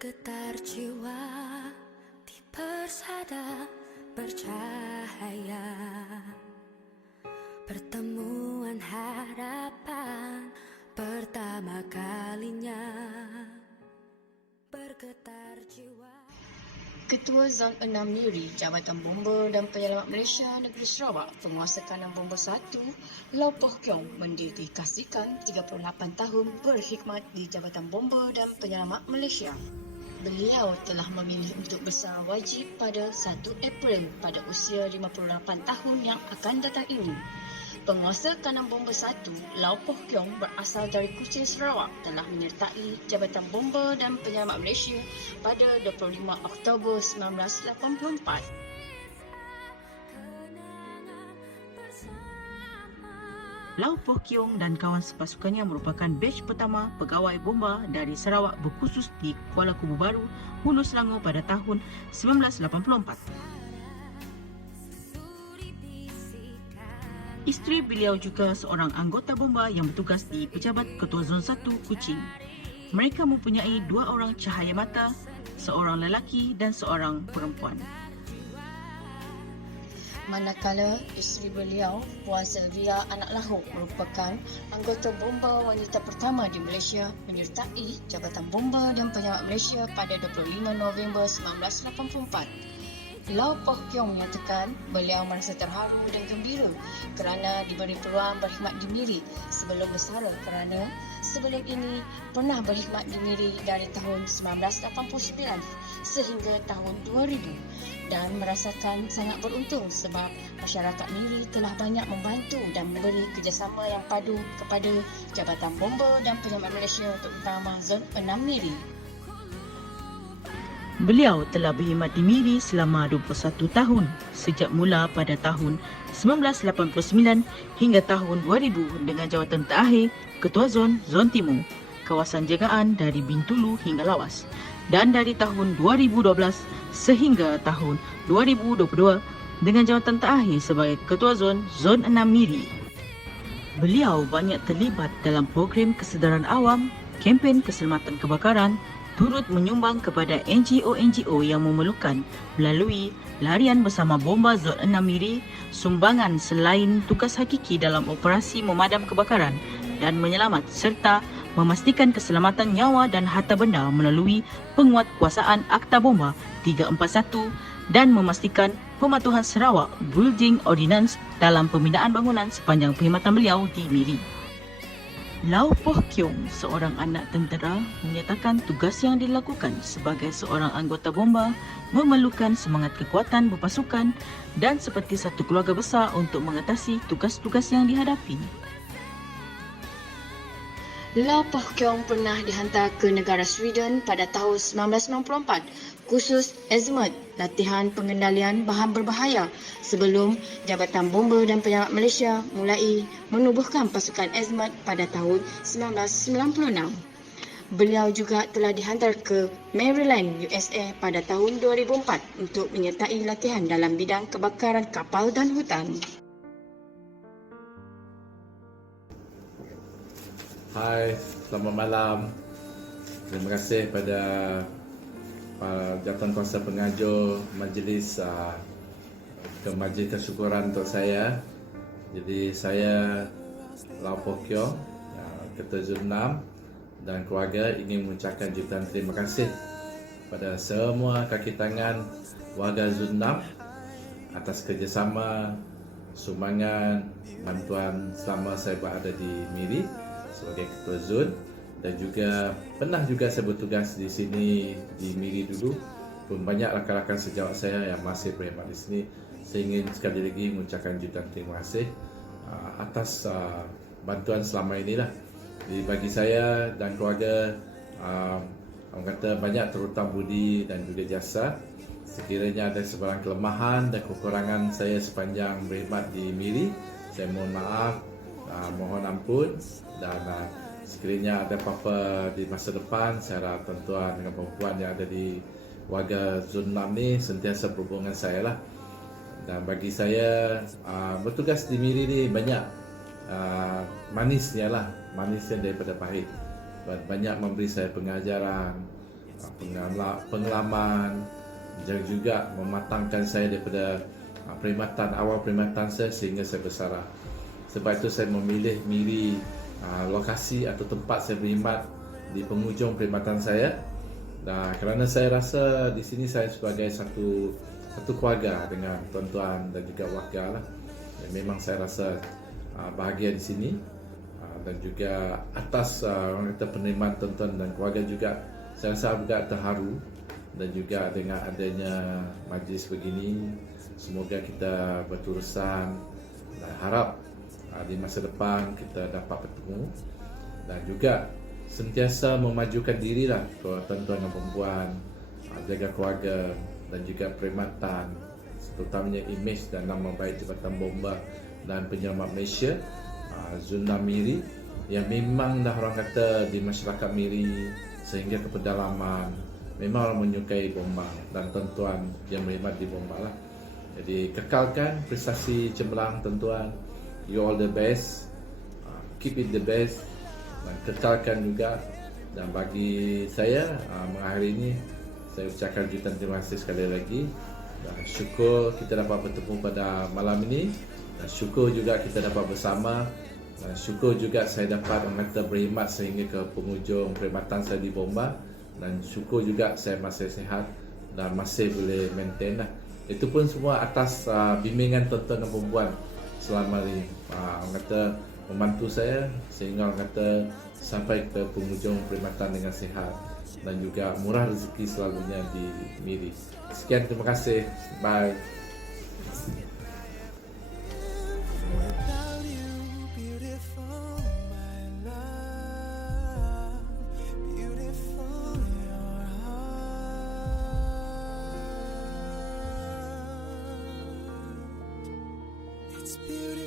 Bergetar jiwa di persada bercahaya, pertemuan harapan pertama kalinya. Bergetar jiwa. Ketua Zon 6 NIRI Jabatan Bomba dan Penyelamat Malaysia Negeri Sarawak, Penguasa Kanan Bomba 1, Lau Poh Kiong mendedikasikan 38 tahun berkhidmat di Jabatan Bomba dan Penyelamat Malaysia. Beliau telah memilih untuk bersama wajib pada 1 April pada usia 58 tahun yang akan datang ini. Penguasa Kanan Bomba 1, Lau Poh Kiong berasal dari Kuching, Sarawak, telah menyertai Jabatan Bomba dan Penyelamat Malaysia pada 25 Oktober 1984. Lau Poh Kiong dan kawan sepasukannya merupakan batch pertama pegawai bomba dari Sarawak berkhusus di Kuala Kubu Baru, Hulu Selangor pada tahun 1984. Isteri beliau juga seorang anggota bomba yang bertugas di Pejabat Ketua Zon 1 Kuching. Mereka mempunyai 2 orang cahaya mata, seorang lelaki dan seorang perempuan. Manakala isteri beliau, Puan Sylvia Anak Lahu, merupakan anggota bomba wanita pertama di Malaysia menyertai Jabatan Bomba dan Penyelamat Malaysia pada 25 November 1984. Lau Poh Kiong menyatakan beliau merasa terharu dan gembira kerana diberi peluang berkhidmat di MIRI sebelum bersara, kerana sebelum ini pernah berkhidmat di MIRI dari tahun 1989 sehingga tahun 2000 dan merasakan sangat beruntung sebab masyarakat MIRI telah banyak membantu dan memberi kerjasama yang padu kepada Jabatan Bomba dan Penyelamat Malaysia terutama Zon 6 MIRI. Beliau telah berkhidmat di MIRI selama 21 tahun, sejak mula pada tahun 1989 hingga tahun 2000 dengan jawatan terakhir Ketua Zon, Zon Timur, kawasan jagaan dari Bintulu hingga Lawas, dan dari tahun 2012 sehingga tahun 2022 dengan jawatan terakhir sebagai Ketua Zon, Zon 6 MIRI. Beliau banyak terlibat dalam program kesedaran awam, kempen keselamatan kebakaran, turut menyumbang kepada NGO-NGO yang memerlukan melalui larian bersama bomba Zon 6 MIRI, sumbangan selain tugas hakiki dalam operasi memadam kebakaran dan menyelamat serta memastikan keselamatan nyawa dan harta benda melalui penguatkuasaan Akta Bomba 341 dan memastikan pematuhan Sarawak Building Ordinance dalam pembinaan bangunan sepanjang perkhidmatan beliau di MIRI. Lau Poh Kiong, seorang anak tentera, menyatakan tugas yang dilakukan sebagai seorang anggota bomba memerlukan semangat kekuatan berpasukan dan seperti satu keluarga besar untuk mengatasi tugas-tugas yang dihadapi. Lau Poh Kiong pernah dihantar ke negara Sweden pada tahun 1994 khusus azimuth latihan pengendalian bahan berbahaya sebelum Jabatan Bomba dan Penyelamat Malaysia mulai menubuhkan pasukan azimuth pada tahun 1996. Beliau juga telah dihantar ke Maryland, USA pada tahun 2004 untuk menyertai latihan dalam bidang kebakaran kapal dan hutan. Hai, selamat malam. Terima kasih pada Jabatan Kuasa Pengatur Majlis majlis kesyukuran untuk saya. Jadi saya Lau Poh Kiong, Ketua Zon 6 dan keluarga ingin mengucapkan jutaan terima kasih pada semua kaki tangan warga Zon 6 atas kerjasama, sumbangan, bantuan selama saya berada di MIRI sebagai Ketua Zon, dan juga pernah juga saya bertugas di sini di MIRI dulu. Pun banyak rakan-rakan sejawat saya yang masih berkhidmat di sini. Saya ingin sekali lagi mengucapkan jutaan terima kasih atas bantuan selama inilah. Jadi bagi saya dan keluarga, orang kata banyak terhutang budi dan juga jasa. Sekiranya ada sebarang kelemahan dan kekurangan saya sepanjang berkhidmat di MIRI, saya mohon maaf, mohon ampun, dan sekiranya ada apa-apa di masa depan, saya harap tuan-tuan dengan puan yang ada di warga Zon 6 ni sentiasa berhubungan saya lah. Dan bagi saya bertugas di MIRI ni banyak manisnya lah, manisnya daripada pahit. Banyak memberi saya pengajaran, pengalaman dan juga mematangkan saya daripada awal perkhidmatan saya sehingga saya bersara. Sebab itu saya memilih Miri lokasi atau tempat saya berkhidmat di penghujung perkhidmatan saya. Dan kerana saya rasa di sini saya sebagai satu keluarga dengan tuan-tuan dan juga warga lah. Memang saya rasa bahagia di sini dan juga atas orang kata penerimaan tuan-tuan dan keluarga juga saya rasa agak terharu, dan juga dengan adanya majlis begini semoga kita berterusan dan harap di masa depan kita dapat bertemu dan juga sentiasa memajukan dirilah tuan-tuan dan perempuan, jaga keluarga dan juga perkhidmatan, terutamanya imej dan nama baik Jabatan Bomba dan Penyelamat Malaysia, Zona Miri, yang memang dah orang kata di masyarakat Miri sehingga ke pedalaman memang orang menyukai bomba dan tuan-tuan yang berkhidmat di bomba lah. Jadi kekalkan prestasi cemerlang tuan-tuan, you all the best, keep it the best, dan kekalkan juga. Dan bagi saya mengakhiri ini, saya ucapkan jutaan terima kasih sekali lagi dan syukur kita dapat bertemu pada malam ini, dan syukur juga kita dapat bersama, dan syukur juga saya dapat berkhidmat sehingga ke penghujung perkhidmatan saya di Bomba, dan syukur juga saya masih sihat dan masih boleh maintain lah. Itu pun semua atas bimbingan tuan-tuan dan perempuan selama ini, orang kata membantu saya sehingga orang kata sampai ke penghujung perkhidmatan dengan sihat dan juga murah rezeki selalunya di Miri. Sekian, terima kasih. Bye. It's beautiful.